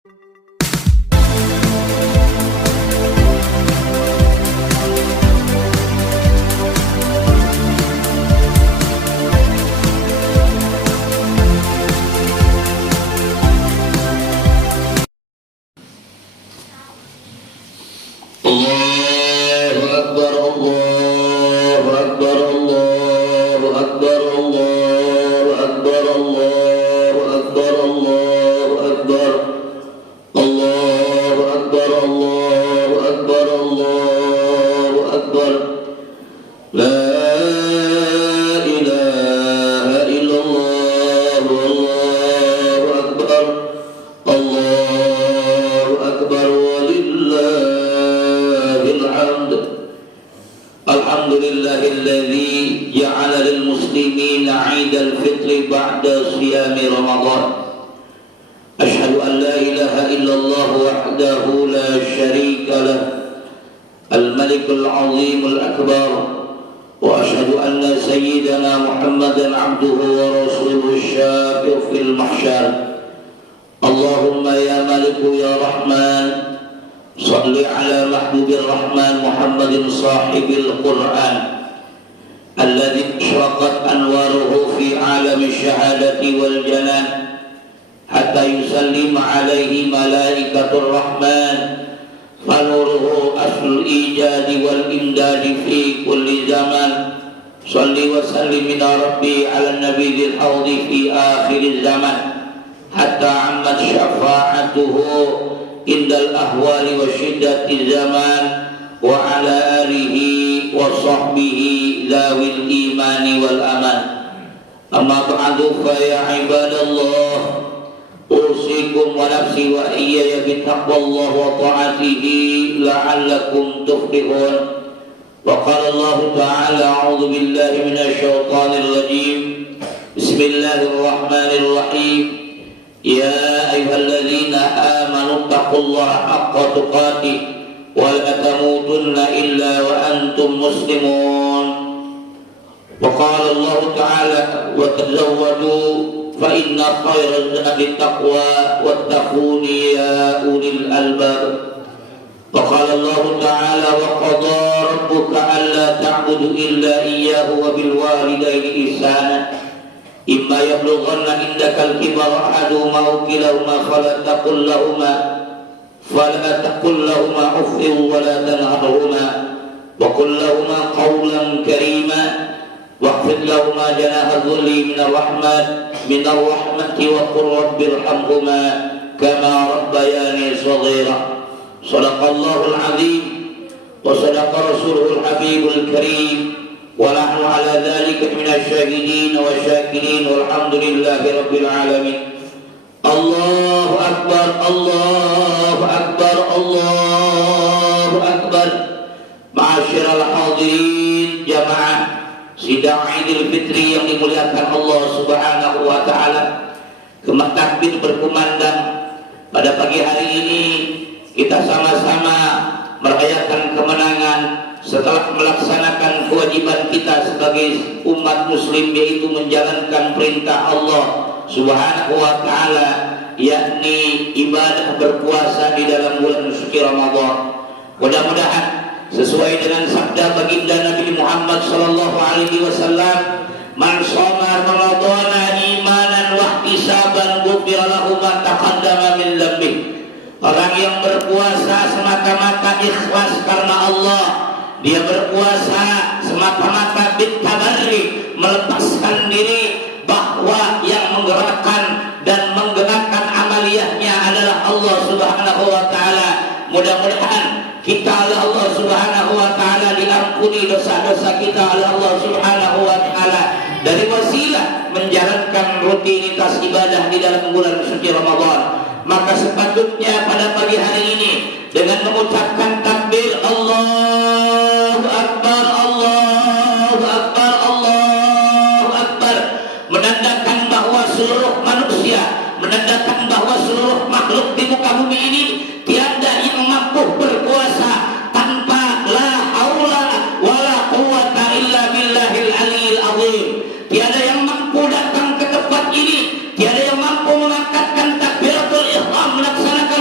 Allahu Akbar, Allahu Akbar, Allahu Akbar, Allahu Akbar, Allahu Akbar, Allahu Akbar, Allahu Akbar, Allahu Akbar, Allahu Akbar. La ilaha illallah, Allahu Akbar, Allahu Akbar, walillah. Alhamdulillahilladzi ja'ala lil muslimina 'idal fitri ba'da siyami Ramadan. Asyhadu an la ilaha illallah wahdahu la syarika lah, al-malikul 'azimul akbar, wa asyhadu anna sayyidana Muhammadan 'abduhu wa rasuluhu syafi'u fil mahsyar. Allahumma ya maliku ya rahman, salli ala mahbubir rahman Muhammadin sahibil Qur'an alladhi ashraqat anwaruhu fi alami syahadati wal janan hatta yusallim alaihi malaikatur rahman fanuruhu aslul ijadi wal imdadi fi kulli zaman. Salli wa sallim ya rabbi ala nabiyil hawdi fi akhir zaman hatta ammat syafa'atuhu indal ahwali wa syiddati zaman wa ala alihi wa sahbihi zawil imani wal aman. Amma ba'du fa ya ibadallah, usikum wa nafsi wa iyaya bittaqwallah wa ta'atihi la'allakum tuflihun. Wa qala Allah ta'ala a'udzu billahi minasy syaithanir rajim. Bismillahirrahmanirrahim. Ya ayyuhalladzina amanu taqullaha haqqa tuqatih wa la tamutunna illa wa antum muslimun. Wa qala Allah ta'ala wa tazawwadu fa inna khairaz zadi taqwa wattaquni ya ulil albab. Wa qala Allah ta'ala wa qada rabbuka alla ta'budu illa iyyahu wa bil walidayni ihsana. Imma yablughanna indakal kibara ahaduhuma aw kilahuma fala taqul lahuma uffin wa la tanharhuma wa qul lahuma qawlan karima waghfir lahuma janaha dhulli minar rahmati wa qur rabbirhamhuma kama rabbayani shaghira. Shadaqallahul azim wa sadaqa rasuluhul habibul karim. Wa nahnu ala dzalika minasy syahidin wa syakirin walhamdulillahi rabbil alamin. Allahu akbar, Allahu akbar, Allahu akbar. Ma'asyiral hadirin jamaah sidang Idul Fitri yang dimuliakan Allah Subhanahu wa taala. Kemah takbir berkumandang pada pagi hari ini, kita sama-sama merayakan kemenangan setelah melaksanakan kewajiban kita sebagai umat muslim, yaitu menjalankan perintah Allah Subhanahu wa ta'ala, yakni ibadah berpuasa di dalam bulan suci Ramadan. Mudah-mudahan sesuai dengan sabda baginda Nabi Muhammad sallallahu alaihi wasallam, man shoma ramadhana imanan wa ihtisaban ghufira lahu ma taqaddama min dhanbi. Orang yang berpuasa semata-mata ikhlas karena Allah, dia berpuasa semata-mata bitabarri, melepaskan diri bahwa yang menggerakkan dan menggerakkan amaliyahnya adalah Allah Subhanahu wa taala. Mudah-mudahan kita oleh Allah Subhanahu wa taala diampuni dosa-dosa kita oleh Allah Subhanahu wa taala dari wasilah menjalankan rutinitas ibadah di dalam bulan suci Ramadan. Maka sepatutnya pada pagi hari ini dengan mengucapkan takbir Allahu Akbar, Allahu Akbar, Allahu Akbar, menandakan bahwa seluruh manusia, menandakan bahwa seluruh makhluk di muka bumi ini tiada yang mampu berpuasa tanpa la haula wala quwwata illa billahil aliyil azim. Tiada yang mampu datang ke tempat ini, tiada yang mampu mengangkatkan takbiratul ihram, melaksanakan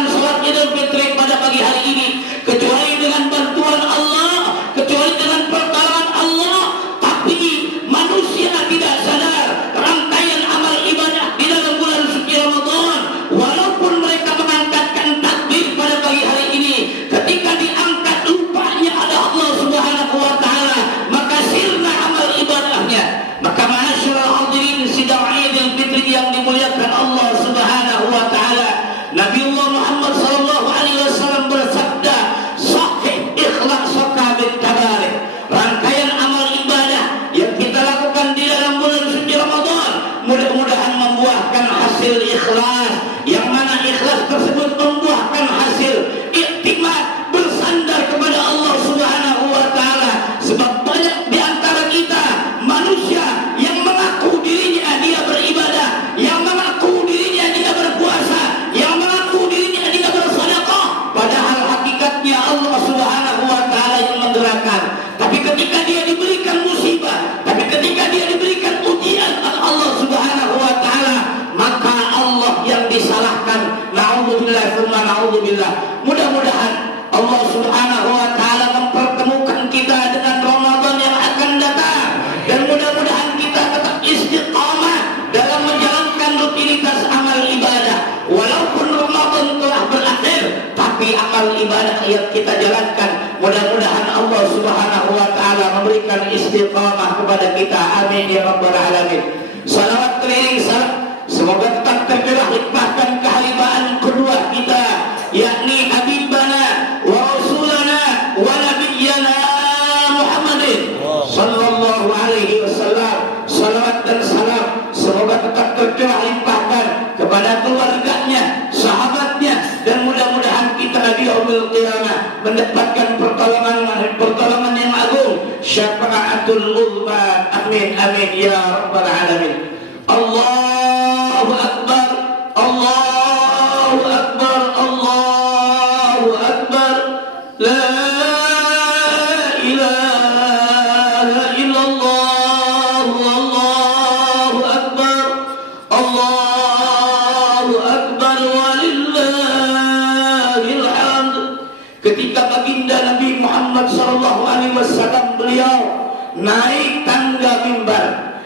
na'udzubillah, tsumma na'udzubillah. Mudah-mudahan Allah Subhanahu wa taala mempertemukan kita dengan Ramadan yang akan datang, dan mudah-mudahan kita tetap istiqamah dalam menjalankan rutinitas amal ibadah. Walaupun Ramadan telah berakhir, tapi amal ibadah yang kita jalankan, mudah-mudahan Allah Subhanahu wa taala memberikan istiqamah kepada kita. Amin ya rabbal alamin. Salawat keliling salam semoga tetap tergerak limpahkan kehalibaan kedua kita, yakni habibana wa rasulana wa nabiyyana Muhammadin sallallahu alaihi wasallam. Salawat dan salam semoga tetap tergerak limpahkan kepada keluarganya, sahabatnya, dan mudah-mudahan kita di yaumil qiyamah mendapatkan pertolongan yang agung, syafaatul uzma. Amin amin ya rabbal alamin. Allahu akbar, Allahu akbar, Allahu akbar. La ilaha illallah, Allahu akbar, Allahu akbar, walillahil hamd. Ketika baginda Nabi Muhammad sallallahu alaihi wasallam beliau naik tangga mimbar,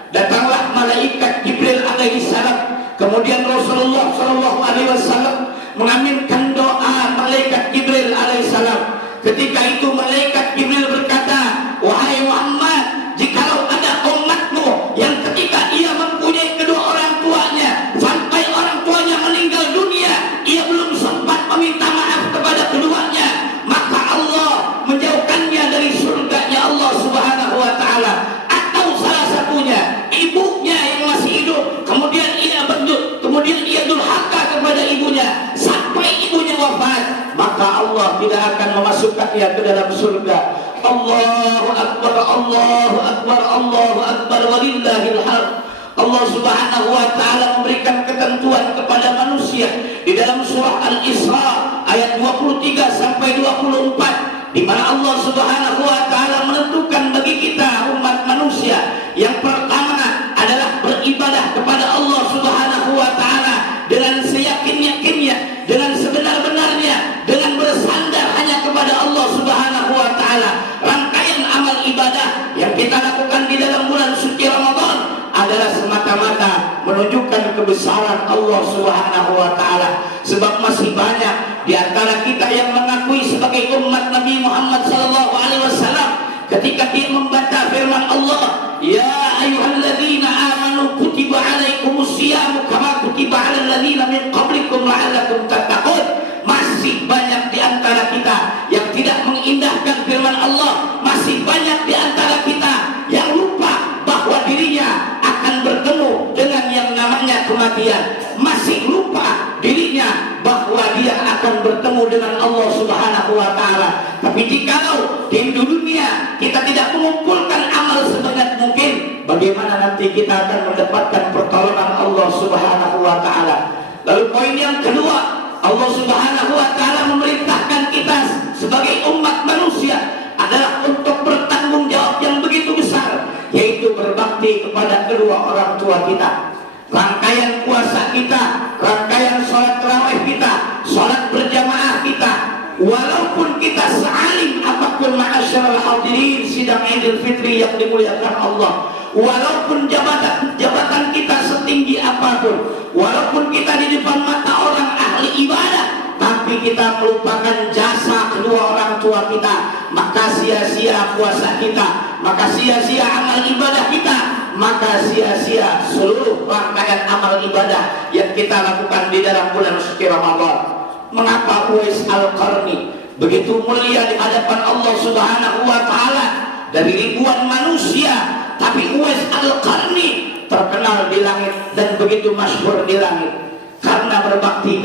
datanglah malaikat Jibril alaihi salam. Kemudian Rasulullah sallallahu alaihi wasallam mengaminkan doa malaikat Jibril alaihi salam. Ketika itu malaikat Jibril berkata, wahai Muhammad, jikalau ada umatmu yang ketika ia mempunyai kedua orang tuanya sampai orang tuanya meninggal dunia, ia belum sempat meminta maaf kepada keduanya, maka Allah menjauhkannya dari surganya Allah Subhanahu wa taala. Atau salah satunya ibunya yang masih hidup, kemudian ia berdut, kemudian ia durhaka kepada ibunya sampai ibunya wafat, maka Allah tidak akan memasukkannya ke dalam surga. Allahu akbar, Allahu akbar, Allahu akbar, walillahil hamd. Allah Subhanahu wa taala memberikan ketentuan kepada manusia di dalam surah Al-Isra ayat 23 sampai 24, di mana Allah Subhanahu wa taala menentukan bagi kita umat manusia yang pertama adalah beribadah kepada Allah Subhanahu wa taala dengan seyakin-yakinnya, dengan sebenar-benarnya, dengan bersandar hanya kepada Allah Subhanahu wa taala. Rangkaian amal ibadah yang kita lakukan di dalam bulan suci Ramadan adalah semata-mata menunjukkan kebesaran Allah Subhanahu wa taala. Sebab masih banyak di antara kita yang mengakui sebagai umat Nabi Muhammad sallallahu alaihi wasallam, ketika dia membaca firman Allah, ya ayyuhalladzina amanu kutiba alaikumus syiyamu kama kutiba alal ladzina min qablikum la'allakum tattaqun. Masih banyak di antara kita yang tidak mengindahkan firman Allah. Masih banyak di antara kita yang lupa bahwa dirinya akan bertemu dengan yang namanya kematian. Masih lupa dirinya bahwa dia akan bertemu dengan Allah Subhanahu wa taala. Tapi jikalau di dunia kita tidak mengumpulkan amal sebanyak mungkin, bagaimana nanti kita akan mendapatkan pertolongan Allah Subhanahu wa taala? Lalu poin yang kedua, Allah Subhanahu wa taala memerintahkan kita sebagai umat manusia adalah untuk bertanggung jawab yang begitu besar, yaitu berbakti kepada kedua orang tua kita. Rangkaian puasa kita, rangkaian sholat tarawih kita, sholat berjamaah kita, walaupun kita sealim apapun ma'asyiral hadirin sidang Idul Fitri yang dimuliakan Allah, walaupun jabatan kita setinggi apapun, walaupun kita di depan mata orang ahli ibadah, tapi kita melupakan jasa kedua orang tua kita, maka sia-sia puasa kita, maka sia-sia amal ibadah kita, maka sia-sia seluruh rangkaian amal ibadah yang kita lakukan di dalam bulan suci Ramadan. Mengapa Uwais Al-Qarni begitu mulia di hadapan Allah Subhanahu wa taala dari ribuan manusia, tapi Uwais Al-Qarni terkenal di langit dan begitu masyhur di langit karena berbakti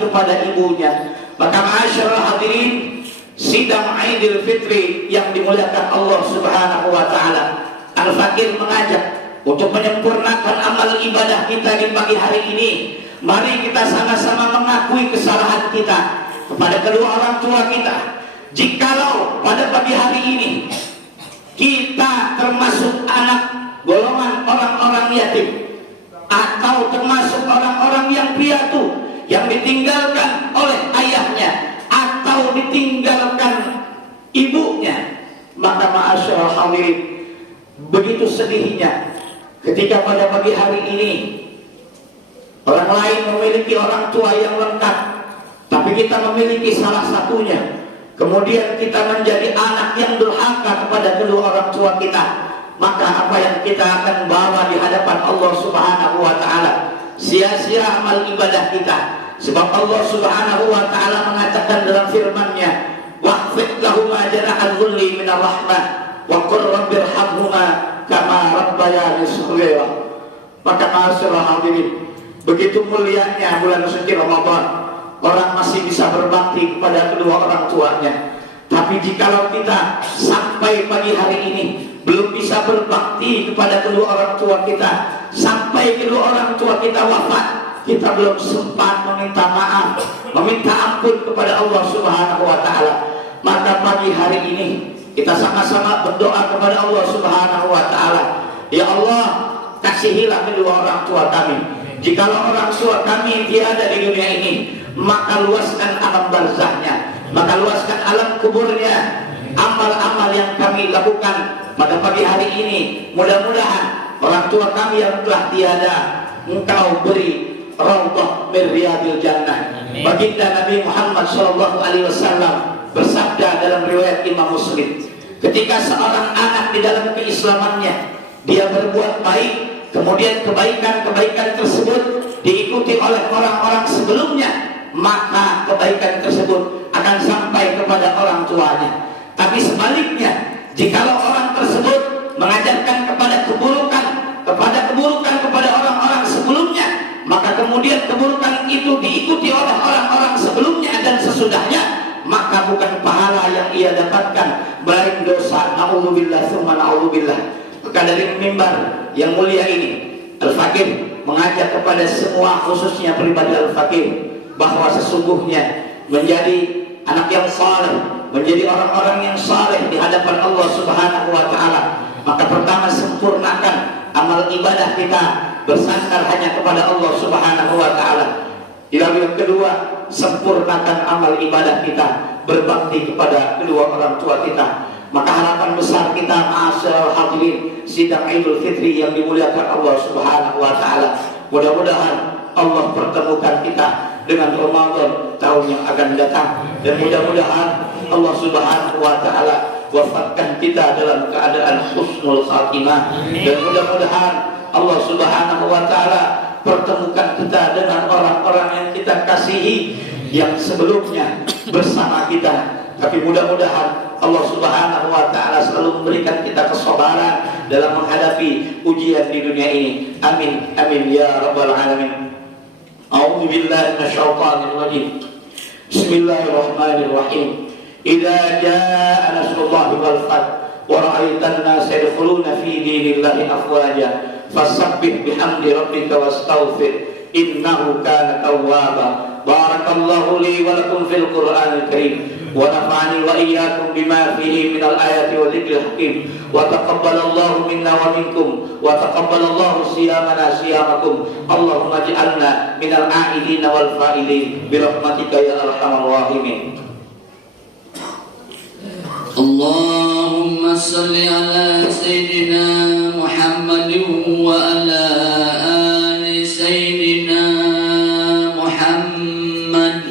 kepada ibunya. Maka ma'asyiral hadirin, sidang Idul Fitri yang dimuliakan Allah Subhanahu wa taala, Al-Fakir mengajak untuk menyempurnakan amal ibadah kita di pagi hari ini. Mari kita sama-sama mengakui kesalahan kita kepada kedua orang tua kita. Jikalau pada pagi hari ini kita termasuk anak golongan orang-orang yatim, atau termasuk orang-orang yang piatu, yang ditinggalkan oleh ayahnya atau ditinggalkan ibunya, maka ma'asyiral hadirin, begitu sedihnya ketika pada pagi hari ini orang lain memiliki orang tua yang lengkap, tapi kita memiliki salah satunya, kemudian kita menjadi anak yang durhaka kepada kedua orang tua kita, maka apa yang kita akan bawa di hadapan Allah Subhanahu wa ta'ala? Sia-sia amal ibadah kita. Sebab Allah Subhanahu wa ta'ala mengatakan dalam firman-Nya, waqfid lahuma janahal dhulli minar rahmah wa qur rabbirhamhuma kama rabbayani shaghira. Maka ma'asyiral hadirin, begitu mulianya bulan suci Ramadan, orang masih bisa berbakti kepada kedua orang tuanya. Tapi jikalau kita sampai pagi hari ini belum bisa berbakti kepada kedua orang tua kita, sampai kedua orang tua kita wafat, kita belum sempat meminta maaf, meminta ampun kepada Allah Subhanahu wa ta'ala, maka pagi hari ini kita sama-sama berdoa kepada Allah Subhanahu wa ta'ala. Ya Allah, kasihilah kedua orang tua kami. Jikalau orang tua kami tiada di dunia ini, maka luaskan alam barzahnya, maka luaskan alam kuburnya. Amal-amal yang kami lakukan pada pagi hari ini, mudah-mudahan orang tua kami yang telah tiada, Engkau beri raudhah min riyadil jannah. Baginda Nabi Muhammad SAW bersabda dalam riwayat Imam Muslim, ketika seorang anak di dalam keislamannya dia berbuat baik, kemudian kebaikan-kebaikan tersebut diikuti oleh orang-orang sebelumnya, maka kebaikan tersebut akan sampai kepada orang tuanya. Tapi sebaliknya, jikalau orang tersebut mengajarkan kepada keburukan kepada orang-orang sebelumnya, maka kemudian keburukan itu diikuti oleh orang-orang sebelumnya dan sesudahnya, maka bukan pahala yang ia dapatkan, melainkan dosa. Na'udzubillah tsumma na'udzubillah. Maka dari mimbar yang mulia ini, Al-Faqih mengajak kepada semua, khususnya pribadi Al-Faqih, bahwa sesungguhnya menjadi anak yang saleh, menjadi orang-orang yang saleh di hadapan Allah Subhanahu wa ta'ala, maka pertama sempurnakan amal ibadah kita bersandar hanya kepada Allah Subhanahu wa ta'ala. Lalu yang kedua, sempurnakan amal ibadah kita berbakti kepada kedua orang tua kita. Maka harapan besar kita, ma'asyiral hadirin, sidang Idul Fitri yang dimuliakan Allah Subhanahu wa ta'ala, mudah-mudahan Allah pertemukan kita dengan Ramadan tahun yang akan datang, dan mudah-mudahan Allah Subhanahu wa ta'ala wafatkan kita dalam keadaan husnul khatimah, dan mudah-mudahan Allah Subhanahu wa ta'ala pertemukan kita dengan orang-orang yang kita kasihi yang sebelumnya bersama kita. Tapi mudah-mudahan Allah Subhanahu wa ta'ala selalu memberikan kita kesabaran dalam menghadapi ujian di dunia ini. Amin, amin ya rabbal alamin. A'udzu billahi minasyaitonir rajim. Bismillahirrahmanirrahim. Idza jaa nasrullahi wal fath wa ra'aitan nasa yadkhuluna fi dinillahi afwaja fasabbih bihamdi rabbika wastaghfir innahu kana tawwaba. Barakallahu li wa lakum fil Qur'anil Karim wa nafa'ani wa iyyakum bima fihi minal ayati wa dzikril hakim wa taqabbalallahu minna wa minkum wa taqabbalallahu siyamana siyamakum. Allahumma ij'alna minal a'idina wal fa'ilin bi rahmatika ya arhamar rahimin. Allahumma salli ala sayyidina Muhammadin wa ala ali sayyidina Muhammad.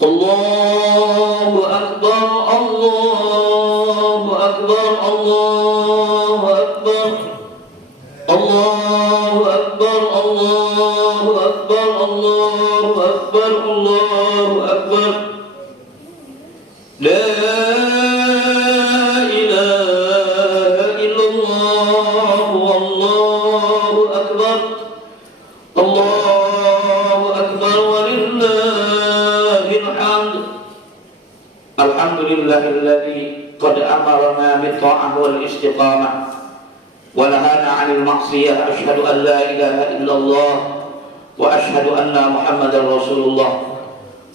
Allahu akbar, Allahu akbar, Allahu akbar. Allahu akbar, Allahu akbar, Allahu akbar, Allahu akbar. La ilaha illallah, wallahu akbar. Allahu akbar walillahil hamd. Alhamdulillahilladzi qad amarna bit ta'ah wal istiqamah wa nahana 'anil ma'siyah. Asyhadu an la ilaha illallah wa asyhadu anna Muhammadar Rasulullah.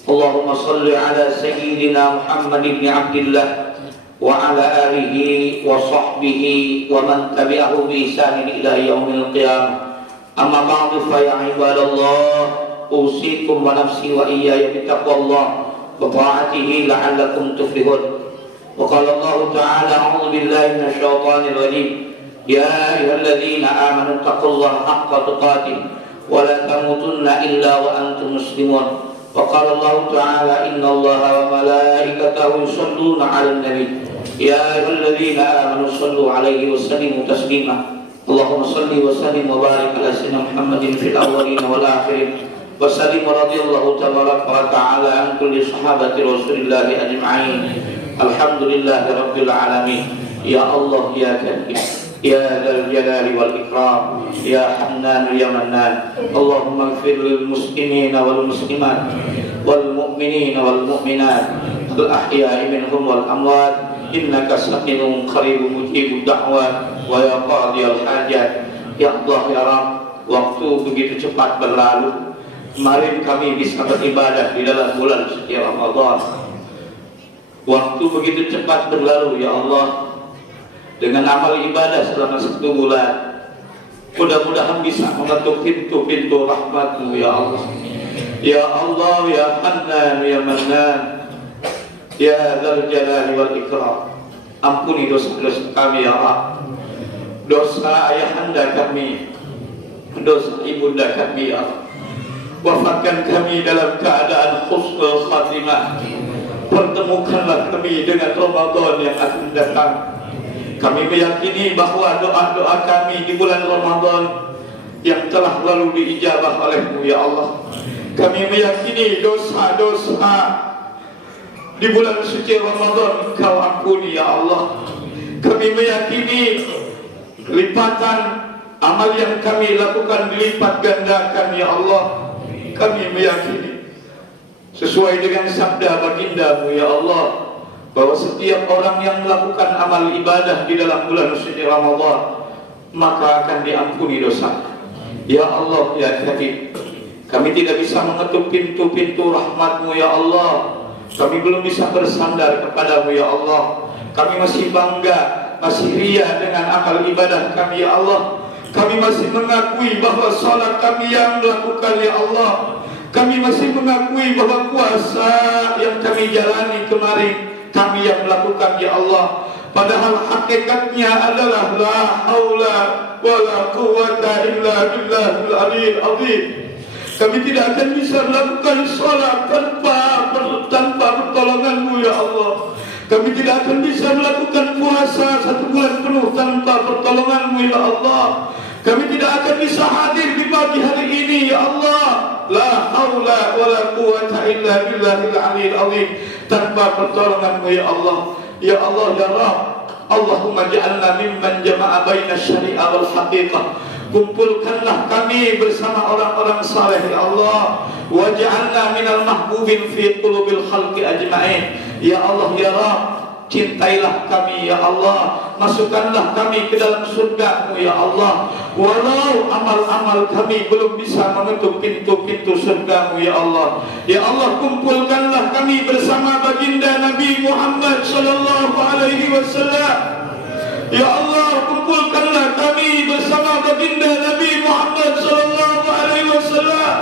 اللهم صل على سيدنا محمد بن عبد الله وعلى آله وصحبه ومن تبعه بإحسان إلى يوم القيامة. أما بعد فيا عباد الله أوصيكم ونفسي وإياي بتقوى الله وطاعته لعلكم تفلحون. وقال الله تعالى أعوذ بالله من الشيطان الرجيم يا أيها الذين آمنوا اتقوا الله حق تقاته ولا تموتن إلا وأنتم مسلمون. وقال الله تعالى إن الله وملائكته يصلون على النبي يا أيها الذين آمنوا صلوا عليه وسلموا تسليما. اللهم صل وسلم وبارك على سيدنا محمد في الأولين والآخرين وسلم رضي الله تبارك وتعالى عن كل صحابة رسول الله أجمعين. الحمد لله رب العالمين. يا الله يا كريم يا ذا الجلال والإكرام يا حنان يا منان. اللهم اغفر للمسلمين والمسلمات والمؤمنين والمؤمنات الأحياء منهم والأموات إنك سميع قريب مجيب الدعوات ويا قاضي الحاجات. Ya Allah ya Rabb, waktu begitu cepat berlalu. Kemarin kami bisa beribadah di dalam bulan suci Ramadan. Waktu begitu cepat berlalu ya Allah, dengan amal ibadah selama 1 bulan. Mudah-mudahan bisa mengetuk pintu-pintu rahmat-Mu ya Allah. Ya Allah ya Hannan ya Mannan ya Dzal Jalali wal Ikram. Ampuni dosa-dosa kami ya Allah. Dosa ayahanda kami, dosa ibunda kami ya Allah. Wafatkan kami dalam keadaan husnul khatimah. Pertemukanlah kami dengan Ramadan yang akan datang. Kami meyakini bahwa doa-doa kami di bulan Ramadan yang telah lalu diijabah oleh-Mu ya Allah. Kami meyakini dosa-dosa di bulan suci Ramadan Engkau ampuni ya Allah. Kami meyakini lipatan amal yang kami lakukan dilipat gandakan ya Allah. Kami meyakini sesuai dengan sabda baginda-Mu ya Allah, bahwa setiap orang yang melakukan amal ibadah di dalam bulan suci Ramadan maka akan diampuni dosa. Ya Allah ya Karim, kami tidak bisa mengetuk pintu-pintu rahmat-Mu ya Allah. Kami belum bisa bersandar kepadamu ya Allah. Kami masih bangga, masih ria dengan amal ibadah kami ya Allah. Kami masih mengakui bahwa salat kami yang melakukan ya Allah. Kami masih mengakui bahwa puasa yang kami jalani kemarin kami yang melakukan ya Allah. Padahal hakikatnya adalah la haula wala quwwata illa billahil aliyil azim. Kami tidak akan bisa melakukan salat tanpa pertolongan-Mu ya Allah. Kami tidak akan bisa melakukan puasa 1 bulan penuh tanpa pertolongan-Mu ya Allah. Kami tidak akan bisa hadir di pagi hari ini ya Allah. La haula wala quwwata illa billahil aliyil azim, tanpa pertolongan-Mu ya Allah. Ya Allah ya Rabb, Allahumma ja'alna mimman jama'a baina syari'ah wal haqiqah. Kumpulkanlah kami bersama orang-orang saleh ya Allah. Waj'alna minal mahbubin fi qulubil khalqi ajma'in. Ya Allah ya Rabb, cintailah kami ya Allah. Masukkanlah kami ke dalam surga-Mu ya Allah. Walau amal-amal kami belum bisa menutup pintu-pintu surga-Mu ya Allah. Ya Allah, kumpulkanlah kami bersama baginda Nabi Muhammad sallallahu alaihi wasallam. Ya Allah, kumpulkanlah kami bersama baginda Nabi Muhammad sallallahu alaihi wasallam.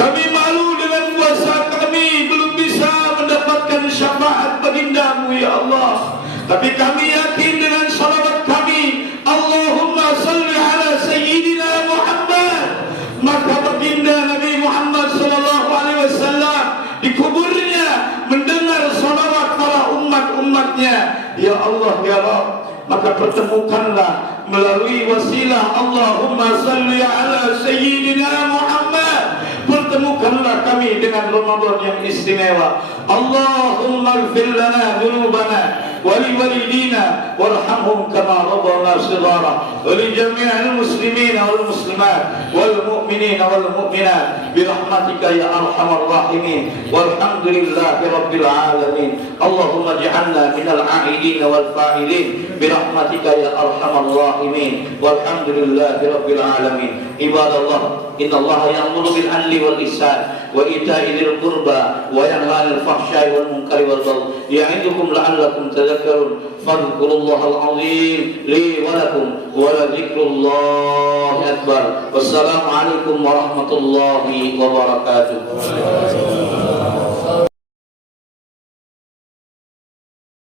Kami malu dengan puasa kami belum bisa mendapatkan syafaat baginda-Mu ya Allah. Tapi kami yakin dengan salawat kami, Allahumma salli ala Sayyidina Muhammad, maka baginda Nabi Muhammad sallallahu alaihi wasallam di kuburnya mendengar salawat para umat-umatnya. Ya Allah ya Rabb, maka pertemukanlah melalui wasilah Allahumma salli ala Sayyidina Muhammad, pertemukanlah kami dengan Ramadan yang istimewa. Allahumma ighfir lana dhunubana wa ولوالدينا وارحمهم كما ربنا صغارا ولجميع المسلمين والمسلمات والمؤمنين والمؤمنات برحمتك يا أرحم الراحمين والحمد لله رب العالمين اللهم اجعلنا من العائدين والفاعلين برحمتك يا أرحم الراحمين والحمد لله رب العالمين عباد الله إن الله يأمر بالعدل والإحسان وإيتاء ذي القربى وينهى عن الفحشاء والمنكر والبغي يعظكم لعلكم تذكرون فاذكروا الله العظيم لي ولكم ولذكر الله أكبر والسلام عليكم ورحمة الله وبركاته.